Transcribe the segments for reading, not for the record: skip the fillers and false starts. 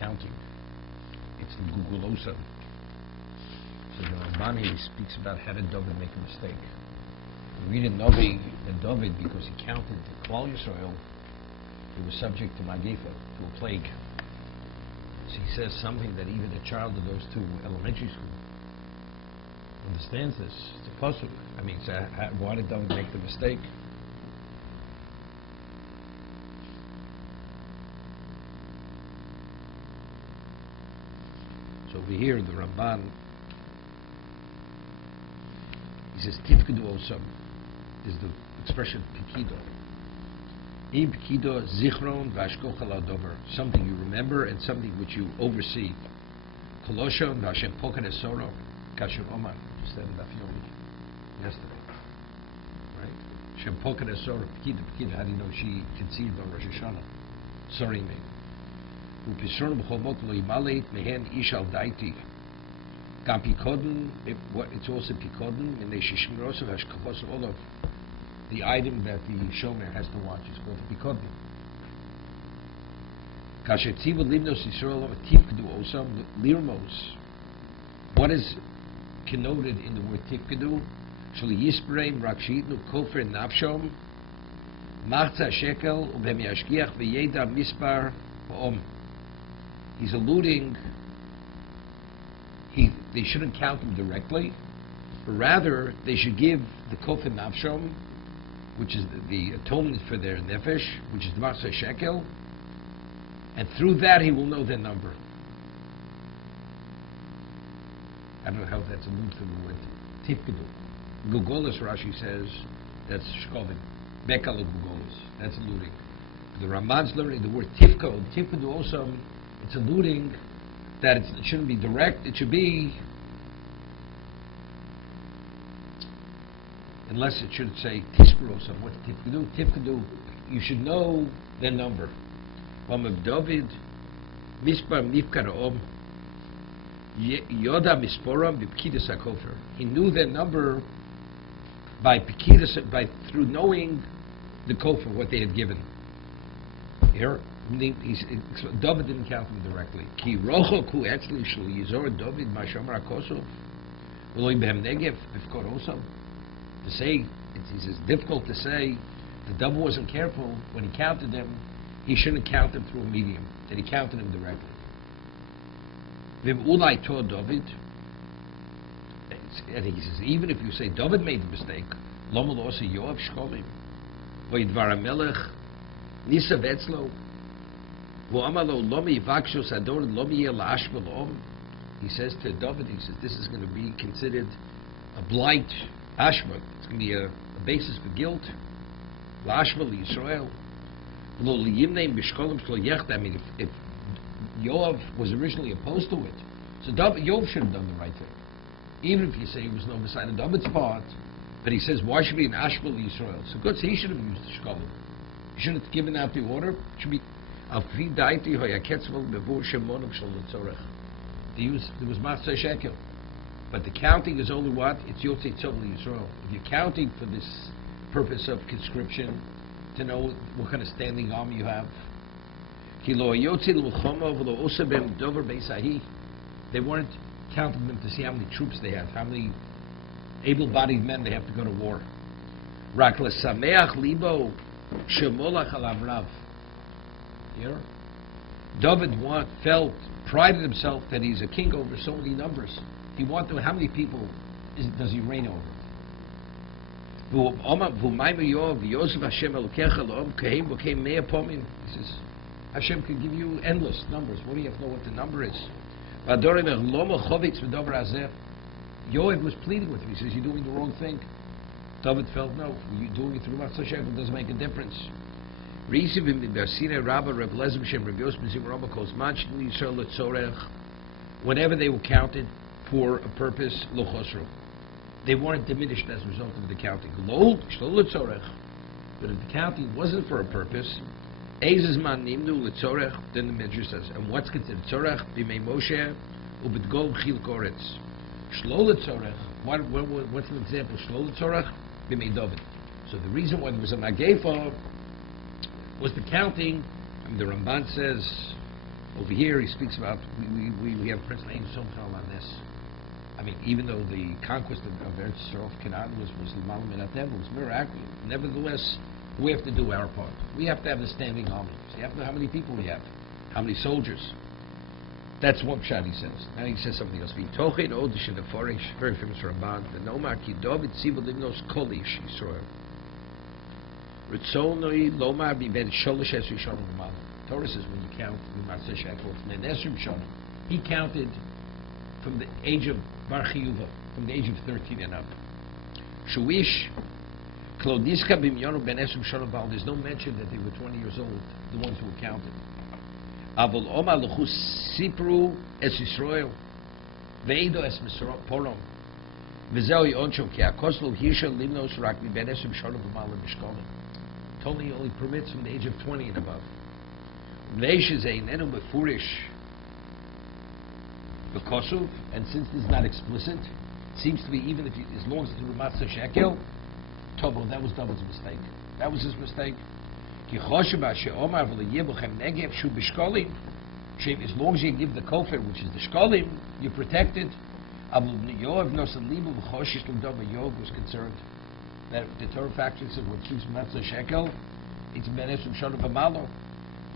counting. It's the Gugulosa. So the Ramban here speaks about how did David make a mistake. We read in David, because he counted the Klal Yisrael, he was subject to Magifa, to a plague. So he says something that even a child that goes to elementary school understands this. It's a puzzle. I mean, so why did David make the mistake? So over here, the Ramban, he says, Tifkedu Osam is the expression Pikido. In Pikido, Zichron Vashkoch ala Dover, something you remember and something which you oversee. Koloshon Vashem Poken Esoro, Kasher Omar, just said in Dafyomi yesterday. Right? Shem Poken Esoro, Pikido, how do you know she conceived on Rosh Hashanah? Sorry, me. Upisron b'chovot lo yimaleit mehen ish al daiti. Gam pikodin, it's also pikodin, and they shishmirosav hashkachos olov. The item that the shomer has to watch is called pikodin. Kasher tzivu limnos Yisrael tifkedu osam lirmos. What is connoted in the word tifkedu? Shali yispreim rakshitnu kofer nafshom machza shekel ubem yashgiach v'yeda mispar v'om. He's alluding, they shouldn't count him directly, but rather they should give the kofin nafshom, which is the atonement for their nefesh, which is the Machzah shekel, and through that he will know their number. I don't know how that's alluded to the word tifkedu. Gugolis, Rashi says, that's shkovin. Bekal gugolis, that's alluding. The Ramban's learning the word tifkedu also. It's alluding that it shouldn't be direct, it should be, unless it should say Tisperosa, what Tifkedu? Tifkedu, you should know their number. David, Mispar Mifkar Om, Yoda Misporam, Bipkidas HaKofer. He knew their number by through knowing the Kofer, what they had given. Here, David didn't count them directly. Ki rochoku etzli shel yizor David mashamar akosov v'lo behem negev b'fkor osam. To say, he says, difficult to say. The David wasn't careful when he counted them. He shouldn't count them through a medium. That he counted them directly. V'im ulai to David, and he says, even if you say David made the mistake, lomol osa Yoav shkolim v'yidvar hamelech nisav etzlo. He says to David, he says, this is going to be considered a blight, ashma. It's going to be a basis for guilt. La'ashma Yisrael. I mean, if Yoav was originally opposed to it, so Yoav should have done the right thing. Even if you say he was no beside of David's part, but he says, why should be an ashma Yisrael? So good, so he should have used the shkolim. He shouldn't have given out the order. It should be there was Machzah shekel, but the counting is only what? It's Yotzei Tzol Yisrael. If you're counting for this purpose of conscription, to know what kind of standing army you have, they weren't counting them to see how many troops they have, how many able-bodied men they have to go to war. Here, David prided himself that he's a king over so many numbers. He wanted to know how many people does he reign over. He says, Hashem can give you endless numbers. What do you have to know what the number is? Yoav was pleading with him. He says, you're doing the wrong thing. David felt, no, you're doing it through Machzah shekel, it doesn't make a difference. Whenever they were counted for a purpose, they weren't diminished as a result of the counting. But if the counting wasn't for a purpose, then the Midrash says, and what's considered tzorech? B'mei Moshe ubedgol chiluk oretz. Shlo l'tzorech. What's an example? Shlo l'tzorech b'mei David. So the reason why there was a magefa was the counting. I mean, the Ramban says Over here, he speaks about, we have Prince Naim Somchal on this. I mean, even though the conquest of Eretz Yisrael, Canaan, was L'malam min Atem, was miraculous. Nevertheless, we have to do our part. We have to have a standing army. So you have to know how many people we have, how many soldiers. That's one shot he says. Now he says something else. V'tochin odish in the Forish, very famous Ramban. V'nomar ki David tzivah limnos kol ish Yisrael. Ritzonoi lomar biben sholosh es rishonim v'malam. Torah says when you count Matzah Shekel from Esrim Shonim, he counted from the age of Bar Chiyuva, from the age of 13 and up. Shuish Klodiska b'myonu ben Esrim Shonim Val. There's no mention that they were 20 years old, the ones who were counted. Avol Omar Luchus Sipru Es Yisrael Veido Es Porom V'zeu Yoncho Ki Akoslo Hirsha Limnos Rak Mi Ben Esrim Shonim V'Malam B'Shkolim. Totally only permits from the age of 20 and above. V'eish is a nenu befurish b'kosuv, and since this is not explicit, it seems to be even if you, as long as it's Matzah Shekel, Tobo, that was David's mistake. That was his mistake. As long as you give the kofar, which is the shkolim, you're protected. Yoav was concerned that the Torah factory said what keeps Matzah Shekel, it's Ben Esrim Shonim V'Malo.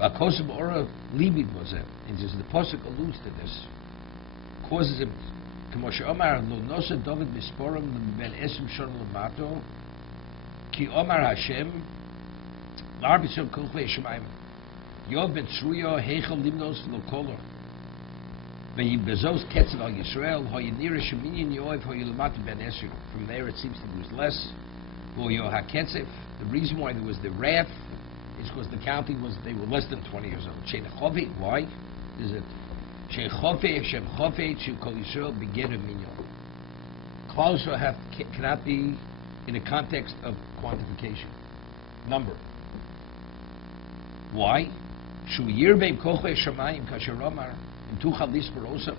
V'akosim Ora Libid was it. And says the Pasuk alludes to this. Causes him, K'moshe Omar, Lo Nosa David Misporim Ben Esrim Shonim L'Mato, Ki Omar Hashem, Lar B'Shem Kulchei Shemayim, Yov Ben Tzruya, Heichel Limnos L'Kolor, V'yibezos Ketzel Al Yisrael, Hoyanira Sheminyan Yoav, Hoyilmat Ben Esrim. From there it seems that it was less. V'yo HaKetzef, the reason why there was the wrath is because the counting was, they were less than 20 years old. Shein Chove, why? Is it Shein Chove, Shem Chove, Shem Kol Yisrael, Begeder Minyan. Klal Yisrael cannot be in a context of quantification. Number. Why? Shu Yirbeim Kochei Shamayim Kasher Omar, and Tuchal Lisper also.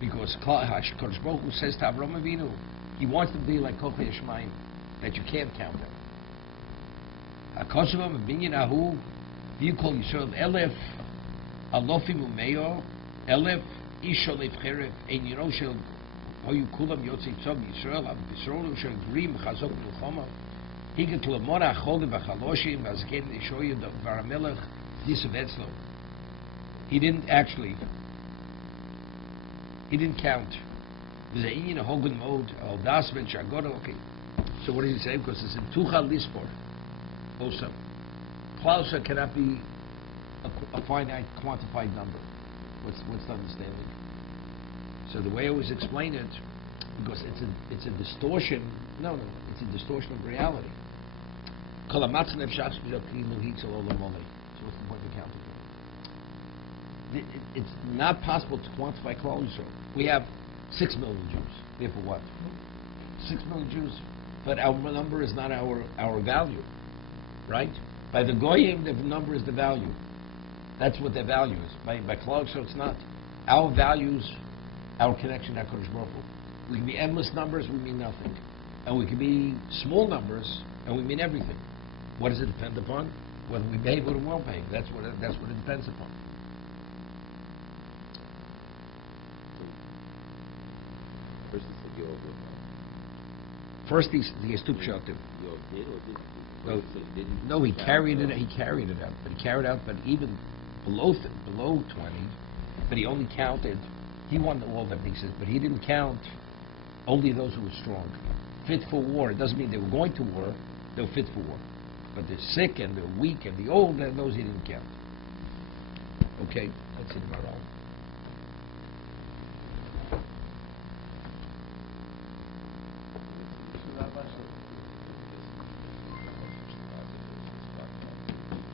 Because Kodesh Baruch Hu says to Avram Avinu, he wants to be like Kochei Shamayim, that you can't count them. Akosavam Binyan Ahu, V'yu Kol Yisrael Elef, Alofim Umeyo, Elef, Ish Olef Cherev, Ein Yiro Shel, Hoyu Kulam Yotzei Tzov Yisrael, Yisrael Shel Grim, Chazok Milchoma, Higet Lemora Achol V'chaloshim, Vazken Ishoyu Varamelech, Disav Etzlo. He didn't count. There's a Inyan Hogan mode, Al Das Ben Shagoda, okay. So what does he say? Because it's in Tuchal Lispor. Also, Klal Yisrael cannot be a finite, quantified number. What's the understanding? So the way I always explain it, because it's a distortion. No, it's a distortion of reality. So what's the point of counting? It's not possible to quantify Klal Yisrael. We have 6 million Jews. Therefore, what? 6 million Jews, but our number is not our value. Right? By the Goyim, the number is the value. That's what their value is. By Klal Yisrael, it's not. Our values, our connection to HaKadosh Baruch Hu. We can be endless numbers, we mean nothing. And we can be small numbers, and we mean everything. What does it depend upon? Whether we behave or we won't behave. That's what it depends upon. First he has two pshatim. No, he carried it out. But he carried out, but even below 20, but he only counted. He won all that makes sense, but he didn't count only those who were strong, fit for war. It doesn't mean they were going to war; they were fit for war. But the sick and the weak and the old, and those he didn't count. Okay, that's it about all.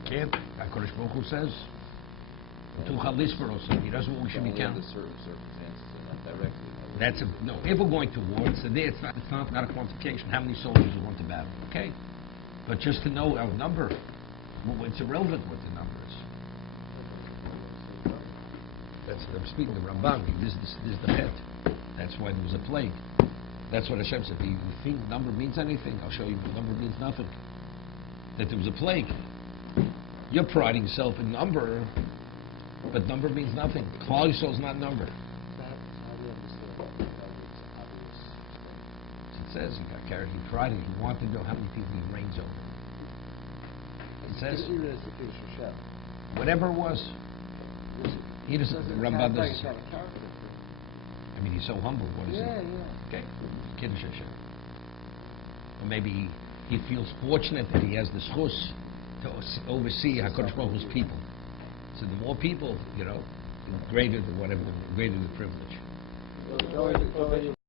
Can't. HaKadosh Baruch Hu says, Tuchal Lisper also. He doesn't want we should be counted. That's no. If we're going to war, it's a quantification. How many soldiers are going to battle? Okay, but just to know our number, it's irrelevant what the number is. I'm speaking to Ramban. This is the head. That's why there was a plague. That's what Hashem said. If you think number means anything, I'll show you the number means nothing. That there was a plague. You're priding yourself in number, but number means nothing. Klal Yisrael is not number. It says he got carried. He tried it. He wanted to know how many people he reigns over. It says whatever it was. He doesn't. The Ramban doesn't say. I mean, he's so humble. What is it? Yeah. Okay, Kiddush Hashem. Or maybe he feels fortunate that he has the schus to oversee HaKadosh Baruch Hu's people. So the more people, the greater the privilege.